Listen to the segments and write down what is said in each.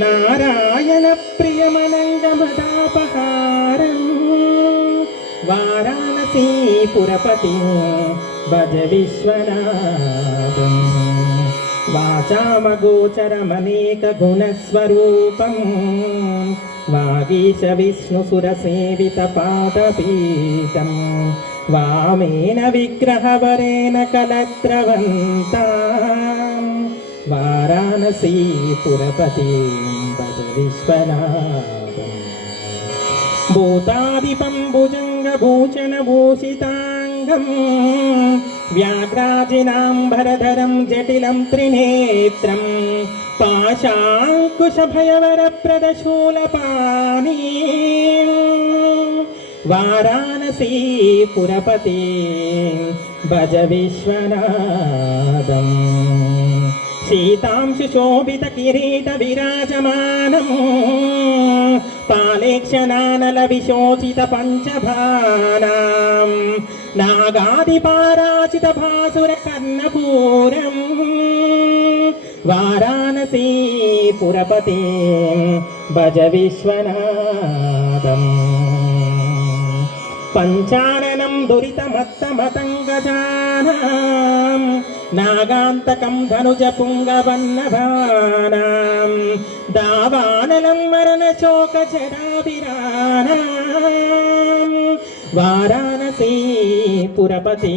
नारायण प्रियमनङ्गमदापहारं वाराणसी पुरपति भज विश्वनाथं वाचामगोचरमनेकगुणस्वरूपं वागीश विष्णुसुरसेवितपादपीठं वामेन विग्रहवरेण कलत्रवन्तां वाराणसी पुरपति भज विश्वनाथम् भूतादिपं भुजङ्गभूषणभूषिताङ्गं व्याघ्राजिनाम्बरधरं जटिलं त्रिनेत्रं पाशाङ्कुशभयवरप्रदशूलपाणि वाराणसी पुरपति भज विश्वनाथम् शीतांशुशोभितकिरीटविराजमानं पालेक्षनानलविशोचितपञ्चभानां नागादिपाराचितभासुरकर्णपूरं वाराणसी पुरपति भज विश्वनाथम् पञ्चाननं दुरितमत्तमतङ्गजानां नागान्तकं धनुजपुङ्गवन्नभानां दावानलं मरणशोकजराभिराणां वाराणसी पुरपति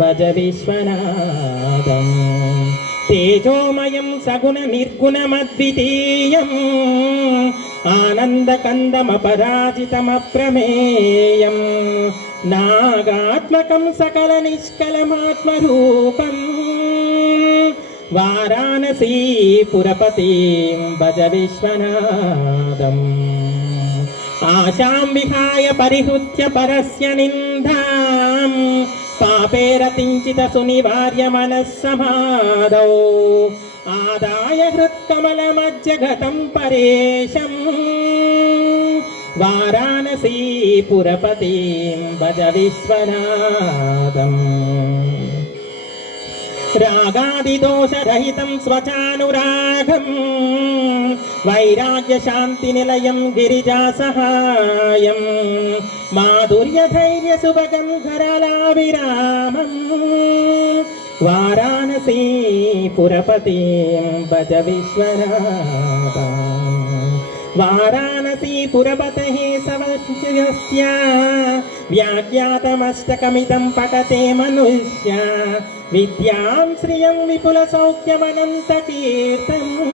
भज विश्वनाथम् तेजोमयं सगुणनिर्गुणमद्वितीयम् आनन्दकन्दमपराजितमप्रमेयं नागात्मकं सकलनिष्कलमात्मरूपं वाराणसी पुरपति भज विश्वनाथम् आशां विहाय परिहृत्य परस्य निन्दां पापेरतिञ्चित सुनिवार्य मनस्समाधौ आदाय हृत्कमलमज्जगतं परेशं वाराणसी पुरपति भज विश्वनाथम् रागादिदोषरहितं स्वचानुरागं वैराग्यशान्तिनिलयं गिरिजासहायं माधुर्यधैर्यसुभगं धरलाभिरामं वाराणसी पुरपति भज विश्वनाथम् वाराणसी पुरपतेः सवस्य व्याख्यातमष्टकमिदं पठते मनुष्य विद्यां श्रियं विपुलसौख्यमनन्तकीर्तम्।